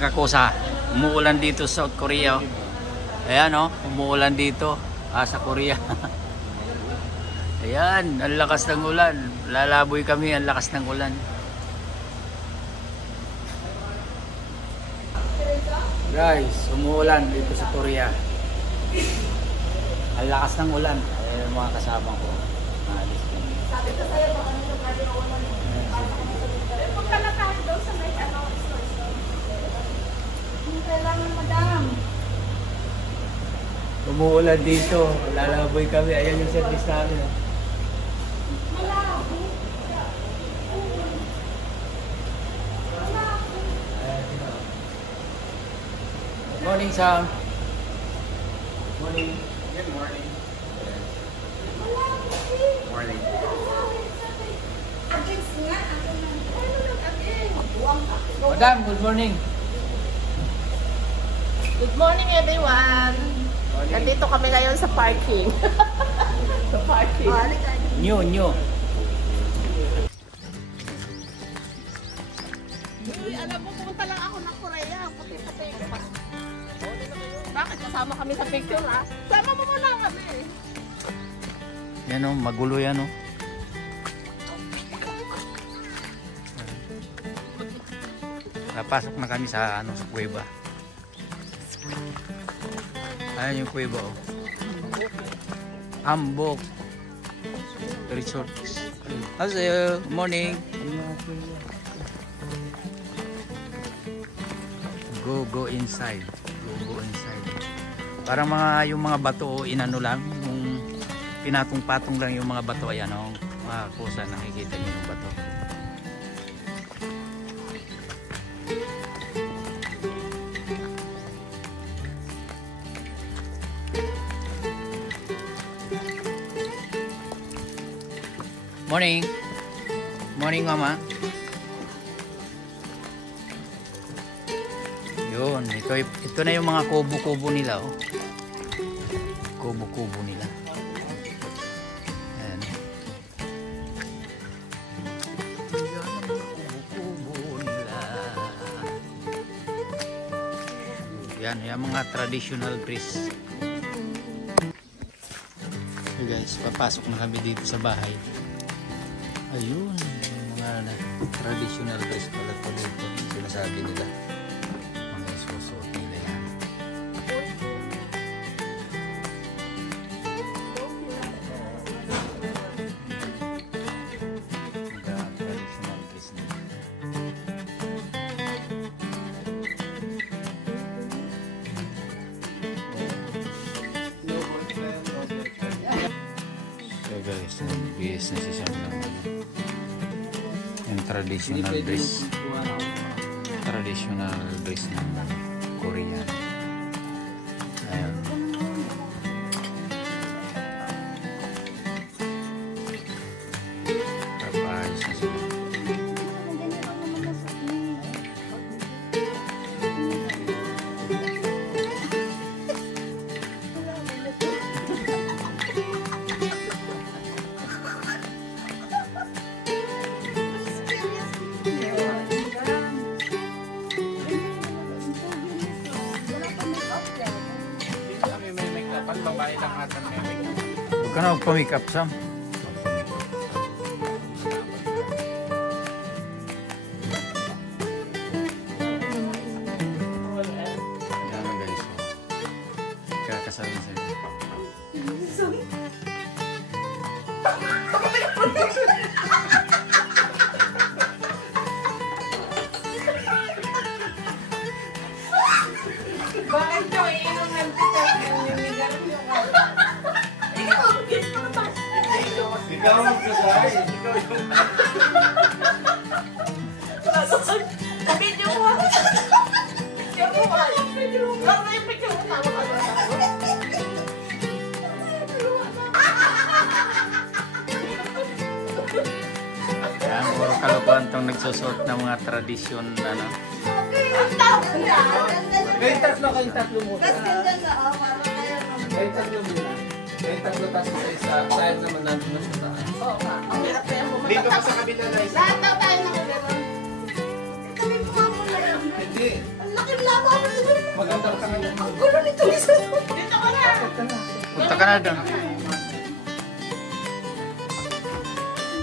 mga kakusa, umuulan dito sa South Korea. Ayan o, umuulan dito sa Korea. Ayan, ang lakas ng ulan. Lalaboy kami, ang lakas ng ulan. Guys, umuulan dito sa Korea. Ang lakas ng ulan. Ayan mga kasama ko. Alis kami. Sabi ko sa'yo, baka nito pwede na ulan. Punta na tayo daw sa may store. Hindi kailangan, madam. Umuulan dito. Lalaboy kami. Ayan yung service namin. Morning, Sam. Morning. Good morning. Morning. Madam, good morning. Good morning, everyone. Nandito kami ngayon sa parking. Sa parking. New. Alam mo, pumunta lang ako ng Korea. Puti-puti ko pa. Bakit kasama kami sa picture, ha? Sama mo muna kami. Yan o, magulo yan o. Napasok na kami sa sa kuweba. Ayan yung kuweba o. Ambok Resort. Hello, morning. Go inside. Go inside. Parang yung mga bato inano lang, yung pinatong-patong lang yung mga bato. Ayan o, mga kusa, nakikita niyo yung bato. Morning. Morning, mama. Yun, ito na yung mga kubo-kubo nila, oh. Kubo-kubo nila. Ayan. Yan ang mga kubo-kubo nila. Yan mga traditional dress. Okay guys, papasok na kami dito sa bahay. Ayun, yung mga traditional dress pala ito dito. Sinasabi nila. Mga susuot nila yan. Mga traditional dress nila. So guys, nagbihis na si Sam ng yung traditional dress ng Korean. Ayan. Kapayos na sila. Babae lang ata may makeup. Huwag ka na magpa-make up, Sam. Ayan ang guys. Kakasal na sila. Bakit nyo iinom ng tito? Ikaw mag-design. Ikaw yung... Video mo! Video mo! Lang na yung picture mo. Tama ka ba? Ayan, puro kalokohan itong nagsusot ng mga tradisyon, ano. Kayong tatlo muna. Kayong tatlo muna. Kayong tatlo tapos sa isa. Tayo naman nandun na sa taas. Oo nga. Ang hirap na yung Dito ka sa kabila na isa. lahat daw tayo nakabira. Kami po nga muna. Hindi. Ang laki Maganda kasi yung... Ang gulo nito, Lisa. Dito ka na. Punta ka na doon.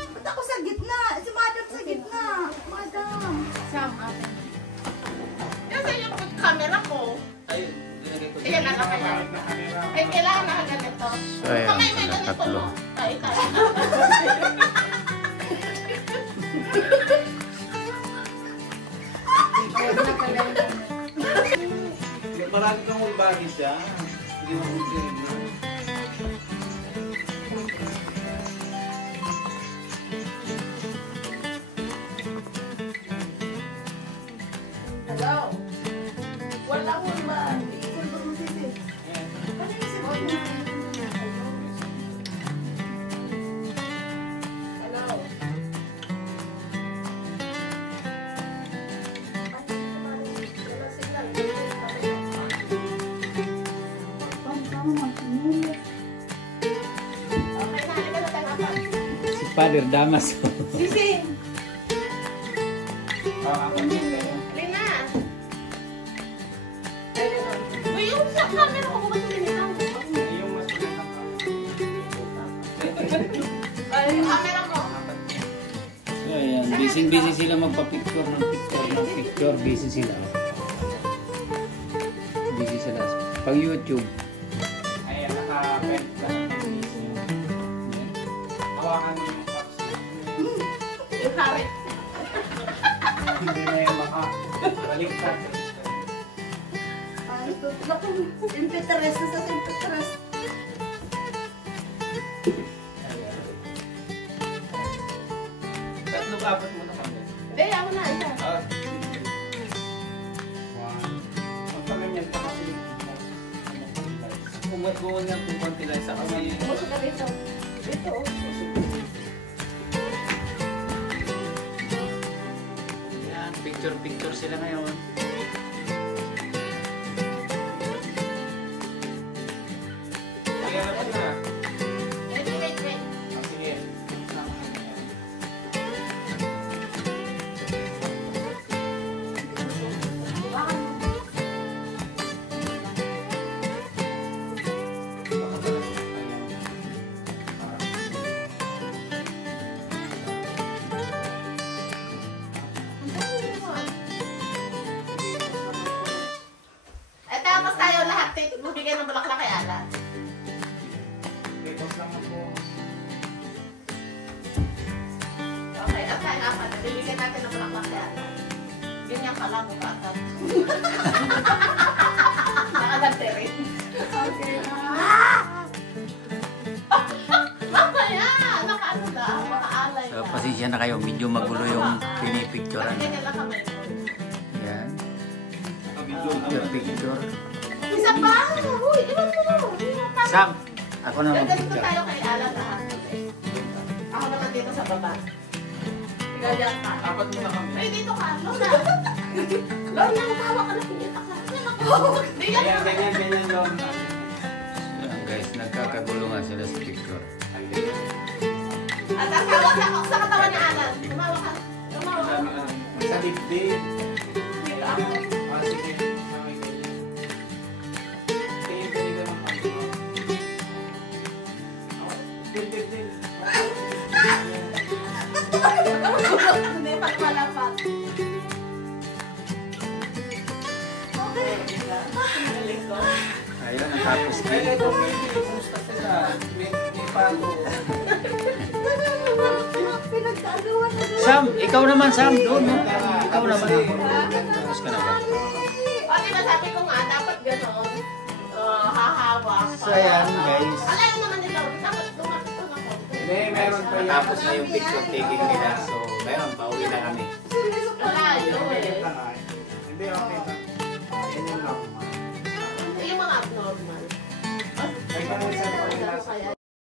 Ba't ako sa gitna? Si Madam sa gitna. Madam. Sam, atin. Kasi yung camera ko. Ayun, dinagay ko. Ayan na kaya. Eh, kailangan na ganito. So, ayan, Kamay may sila ganito, tatlo. no? Ay, tayo. Marami kang ulbagi siya. Hindi mo kung Hello? Wala mo ba? Iikot ba mo sisi? Ano yung sisi? Hello? Okay, halika na tayo apat. Si Father Damas. Sisi! ako din kayo. Lina! Uy, yung sa camera ko, bakit nilitaw? Yung mas magandang Ay, yung camera mo. So, ayan. Busy sila magpa-picture ng picture. Busy sila. Busy sila. Pag YouTube. Ayan, naka-belt ka ng pag-iisip niyo. Hawakan mo yung box. Yung karet. Hindi na yung baliktad. Ay, ito. Naku, impetres na sa impetres. Tatlo apat mo na kami. Hindi, ako na. Isa. Magpaganyan pa kasi umubuon nga kung konti lang sa kasi Puso ka dito. Dito. Ayan. Picture sila ngayon. kaya naman na. Wait. Sige. Eh, tapos tayo lahat. Bibigay ng bulaklak kay Alan. Tapos lang ako. Okay, at tayo apat. Bibigyan natin ng bulaklak kay Alan. Ganyan ka lang, bata. Nakalante rin. Okay. Mamaya! Nakaano na? Makaalay So, na. pasensya na kayo. Medyo magulo yung pinipicturean. Ganyan lang kami. Ayan. Nakabidyo. Picture. Isa pa! Uy, iwan mo! Sam! Ako na Ganito mag-picture. tayo kay Alan lahat. Ako naman dito sa baba. Ikaw dyan ka. Apat mo na kami. Ay, dito ka. Lola. Lola, tawa ka na. Pinita ka. Di yan. Ganyan lang. Ayan, guys, nagkakagulo nga sila sa picture. At asawa sa katawan ni Alan. Tumawa ka. Tumawa ka. Sabi ka lang. Sa dibdib. Dito ako. Sige. Tingin naman kami. Dibdib. Hindi, pagpalapat. Okay. Galing ko. Ayun, natapos. Ay, ito baby. Kumusta sila? May pago. Pinagkagawa na doon. Sam! Ikaw naman, Sam! Doon, no? Ikaw naman. Tapos ka na ba? O, di ba sabi ko nga, dapat gano'n. Hahawak. So, ayan, guys. Alayo naman nila. Dapat lumapit ko na konti. Hindi, meron pa yan. Tapos na yung picture taking nila. So, ngayon, pauwi na kami. Malayo eh. Hindi, okay lang. Ganyan lang. Yung mga abnormal. Ay, parang sa Kaya